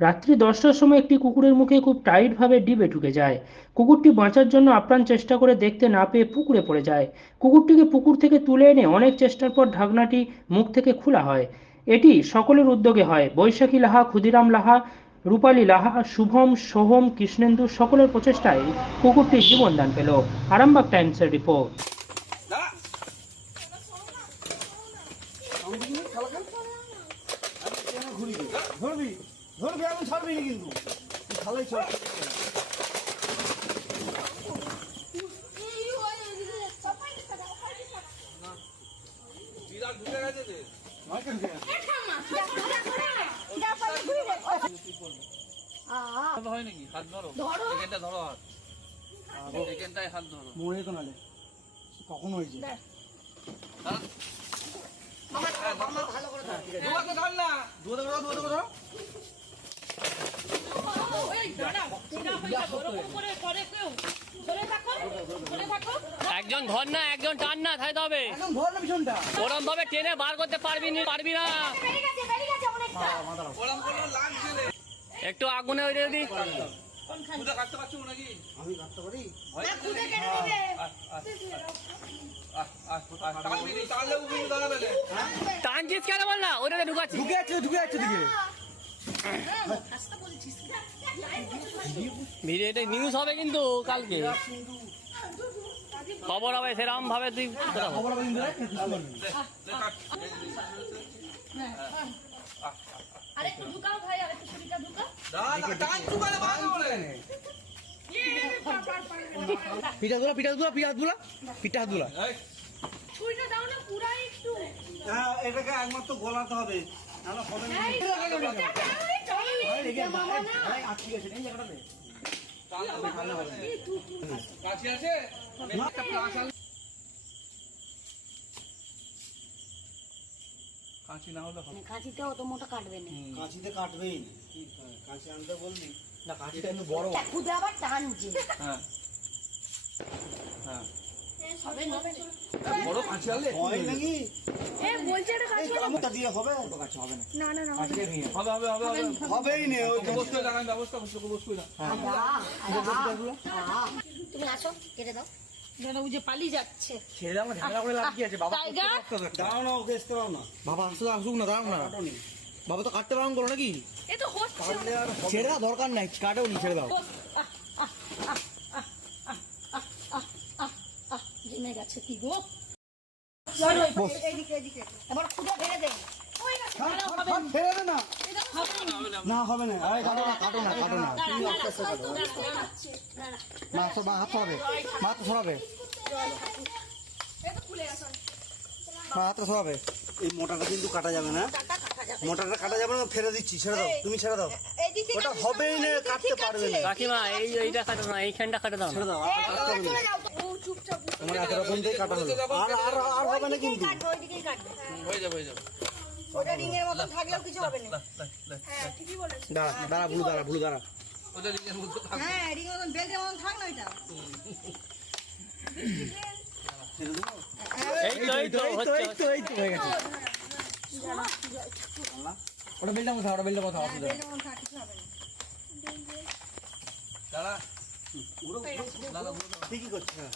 রাত্রি দশটার সময় একটি কুকুরের মুখে খুব টাইটভাবে ডিবে ঢুকে যায়। কুকুরটি বাঁচার জন্য আপ্রাণ চেষ্টা করে দেখতে না পেয়ে পুকুরে পড়ে যায়। কুকুরটিকে পুকুর থেকে তুলে এনে অনেক চেষ্টার পর ঢাকনাটি মুখ থেকে খোলা হয়। এটি সকলের উদ্যোগে হয়। বৈশাখী লাহা, ক্ষুদিরাম লাহা, রূপালী লাহা, শুভম, সোহম, কৃষ্ণেন্দু সকলের প্রচেষ্টায় কুকুরটি জীবনদান পেল। আরামবাগ টাইমসের রিপোর্ট। ধরবি আমি ছাড়বি না কিন্তু খালাই ছাড় ঢুকে গেছে। হয় নাকি হাত ধরো এখানটা ধরো। হাত এখানটায় হাত ধরো। মরে তো নালে কখন হয়েছে দুয়াকে ধর না ধরো। একজন ধর না একজন টান না না পিছনটা ওরম ভাবে টেনে বার করতে পারবি না পারবি না। একটু আগুনে ওই দিয়ে দি। খুদা কাটতে পারছ নাকি আমি কাটতে পারি টানবি নি, টানলে উঠবি দাঁড়াবে রে। টানছিস কেন বল না ওটা ঢুকাচ্ছি ঢুকে যাচ্ছে ঢুকে যাচ্ছে ভিডিওতে নিউজ হবে কিন্তু কালকে। খবর হবে সেরকম ভাবে তুই। পিঠা দুলা পিঠা দুলা পিঠা দুলা পিঠা দুলা ছুরিটা দাও না পুরাই একটু। হ্যাঁ এটাকে একমাত্র গোলাতে হবে। কাঁচি না হলে কাঁচিতে অত মোটা কাটবে না। কাঁচিতে কাটবেই কাঁচি আনতে বললি? না কাঁচিটা একটু বড়। খুদে আবার টানছে হ্যাঁ। হ্যাঁ। হবে না বড় কাঁচি আনলে হয় নাকি? এ বলছে এটা এই কামটা দিয়ে হবে? ওটা কাছে হবে না। না না না হবে হবে হবে হবে হবেই না ওই বসতে দাঁড়ান ব্যবস্থা করছি তোকে না তুমি আসো কেটে দাও। দাদা ওই যে পালিয়ে যাচ্ছে। ছেড়ে দাও না ঝামেলা করে লাভ কি আছে? বাবা টাইগার? না ওকে আসতে পারো না। বাবা আসতে আসুক না দাঁড়াও না। বাবা তো কাটতে পারো করো নাকি? এ তো হচ্ছে। ছেড়ে দাও দরকার নাই কাটেও নি ছেড়ে দাও। জেনে গেছে কি গো? এবার খুদে ফেলে দে। ছেড়ে দে না। না। হবে না। কাটো না কাটো না কাটো না। তুমি আস্তে আস্তে কাটো মা সব মা হাত সরাবে। মা হাত সরাবে। মা হাত সরাবে। এই মোটাটা কিন্তু কাটা যাবে না। মোটাটা কাটা যাবে না ফেলে দিচ্ছি ছেড়ে দাও তুমি ছেড়ে দাও। ওটা হবেই না কাটতে পারবে না। কাকিমা এই এইটা কাটো না এইখানটা কাটে দাও ছেড়ে দাও আর কাটতে হবে না। তোমার এত রকম দিয়ে কাটা হলো আর আর আর হবে না কিন্তু। হয়ে যাবে হয়ে যাবে। দাঁড়া দাঁড়া ভুলু দাঁড়া ভুলু দাঁড়া। ওটা রিঙের মধ্যে থাকবে। এই তো এই তো এই তো এই তো এই তো হয়ে গেছে ওটা বেলটা কোথাও ওটা বেলটা কোথাও অসুবিধা নেই। দাঁড়া। ঠিকই করছে হ্যাঁ।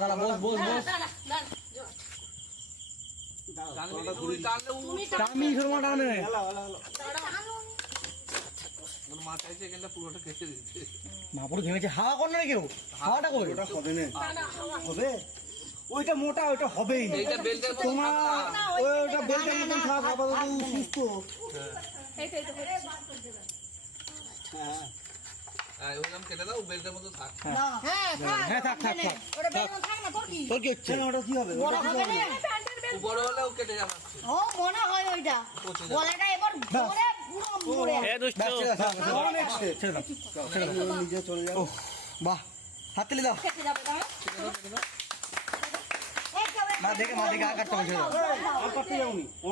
দাঁড়া বস বস শর্মা টানে। মা ঘেমেছে হাওয়া কর না কেউ হাওয়াটা ওটা হবে না। হবে? ওইটা মোটা ওইটা হবেই। না এইটা বেল্টের মতো তোমার না। বেলটার মতন থাক আপাতত সুস্থ। হ্যাঁ। হ্যাঁ, হ্যাঁ। মনে হয় ওইটা। বাহ। হাত দাও কেটে যাবে দাঁড়া এই কেউ মা দেখে মা দেখে আকারটা ছেড়ে দাও আর করতে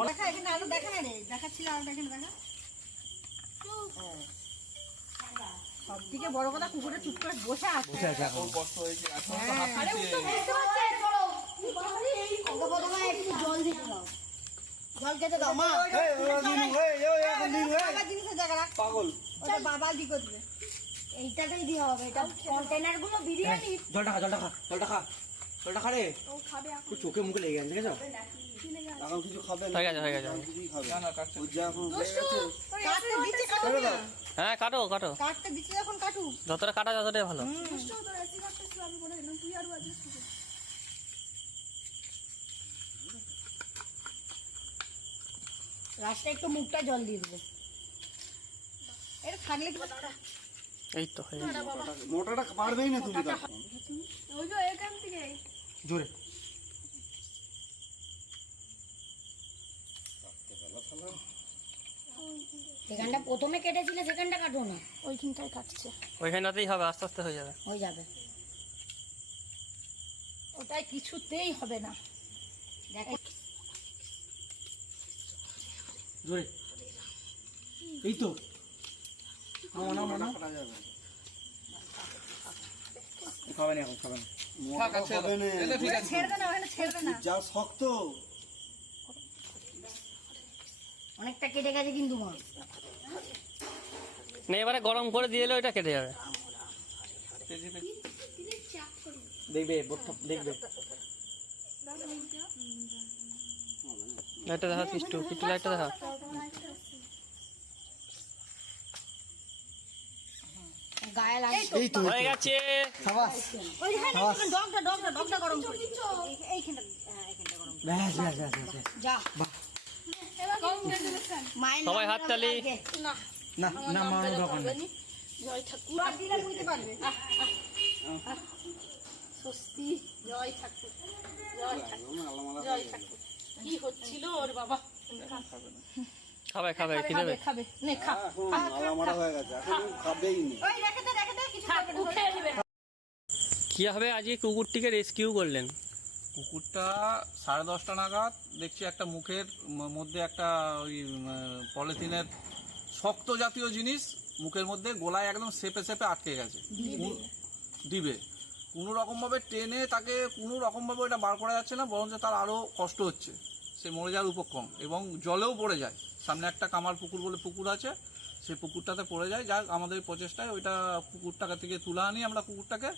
দেখা এখানে আলো দেখা না রে দেখাচ্ছিল আলো দেখেন দেখা? সবথেকে বড় কথা কুকুরে চুপ করে বসে আছে। বসে আছে এখন। কষ্ট হয়েছে এখন তো হাত আরে ও তো বুঝতে পারছে বড় এই প্রথমে একটু জল দিতে দাও জল খেতে দাও মা এই, দিনু, এই, এই, এখন দিনু, এই। বাবার জিনিসের জায়গা রাখ পাগল। ওটা বাবা দি করবে? এইটাতেই দিয়ে হবে এটা কন্টেনারগুলো বিরিয়ানি। জলটা খা জলটা খা জলটা খা। জলটা খা রে তোর চোখে মুখে লেগে গেছে দেখেছ? এখন কিছু খাবে? না হয়ে গেছে হয়ে গেছে। কিছুই খাবে? না না কাটছে। যা এখন কাটতে দিচ্ছে কাটু না? হ্যাঁ কাটো কাটো। কাটতে দিচ্ছে যখন কাটু। যতটা কাটা ততটাই ভালো। রাস্তায় একটু মুখটা জল দিয়ে দেবো। কি এই তো মোটাটা পারবেই না তুমি জোরে। সেখানটা প্রথমে কেটেছিলে সেখানটা কাটো না। ওইখানটায় কাটছে। ওইখানটাতেই হবে আস্তে আস্তে হয়ে যাবে। হয়ে যাবে। ওটাই কিছুতেই হবে না। দেখো। জোরে। এই তো। আমার না মনে করা যাবে খাবে না এখন খাবে না। যা শক্ত। অনেকটা কেটে গেছে কিন্তু না এবারে গরম করে দিয়ে এলে ওইটা কেটে যাবে। দেখবে দেখবে। লাইটটা দেখা কিষ্টু কিট্টু লাইটটা দেখা গায়ে লাগে এই তো হয়ে গেছে। সাবাস ওইখানে ডগটা ডগটা ডগটা গরম করে এইখানটা হ্যাঁ এইখানটা গরম ব্যাস ব্যাস ব্যাস যা। সবাই নাম হাততালি। লাগে। না। না দোকান নেই জয় ঠাকুর। বাদ দিলে বুঝতে পারবে। স্বস্তি জয় ঠাকুর। জয় ঠাকুর। জয় ঠাকুর। কি হচ্ছিল ওর বাবা? খাবে খাবে কি দেবে খাবে নে খা এখন মারা হয়ে গেছে এখন খাবেই নি। ওই রেখে দে রেখে দে কিছু খাবে উঠে নেবে। কি হবে আজকে কুকুরটিকে রেস্কিউ করলেন? কুকুরটা সাড়ে দশটা নাগাদ দেখছি একটা মুখের মধ্যে একটা ওই পলিথিনের শক্ত জাতীয় জিনিস মুখের মধ্যে গোলায় একদম সেপে সেপে আটকে গেছে। কোন- ডিবে কোনো রকমভাবে টেনে তাকে কোনো রকমভাবে ওটা বার করা যাচ্ছে না বরঞ্চ তার আরও কষ্ট হচ্ছে। সে মরে যাওয়ার উপক্রম এবং জলেও পড়ে যায়। সামনে একটা কামার পুকুর বলে পুকুর আছে সেই পুকুরটাতে পড়ে যায়। যাক আমাদের প্রচেষ্টায় ওইটা পুকুরটাকে থেকে তুলে আনি আমরা কুকুরটাকে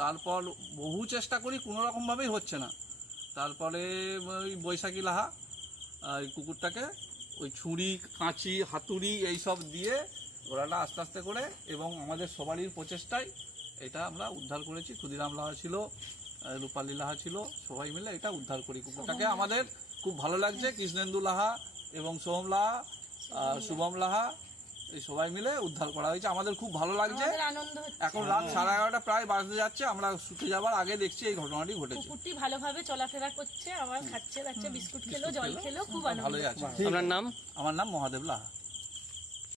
তারপর বহু চেষ্টা করি কোনো রকমভাবেই হচ্ছে না। তারপরে ওই বৈশাখী লাহা ওই কুকুরটাকে ওই ছুরি কাঁচি হাতুড়ি এই সব দিয়ে ওরাটা আস্তে আস্তে করে এবং আমাদের সবারই প্রচেষ্টায় এটা আমরা উদ্ধার করেছি। ক্ষুদিরাম লাহা ছিল রূপালী লাহা ছিল সবাই মিলে এটা উদ্ধার করি। কুকুরটাকে আমাদের খুব ভালো লাগছে। কৃষ্ণেন্দু লাহা এবং সোহম লাহা শুভম লাহা এই সবাই মিলে উদ্ধার করা হয়েছে। আমাদের খুব ভালো লাগছে। এখন রাত সাড়ে এগারোটা প্রায় বাজতে যাচ্ছে। আমরা শুতে যাবার আগে দেখছি এই ঘটনাটি ঘটেছে। কুকুরটি ভালোভাবে চলাফেরা করছে আমার খাচ্ছে দাচ্ছে বিস্কুট খেলো জল খেলো। খুব ভালো ভালোই আছে। আপনার নাম? আমার নাম মহাদেব লাহা।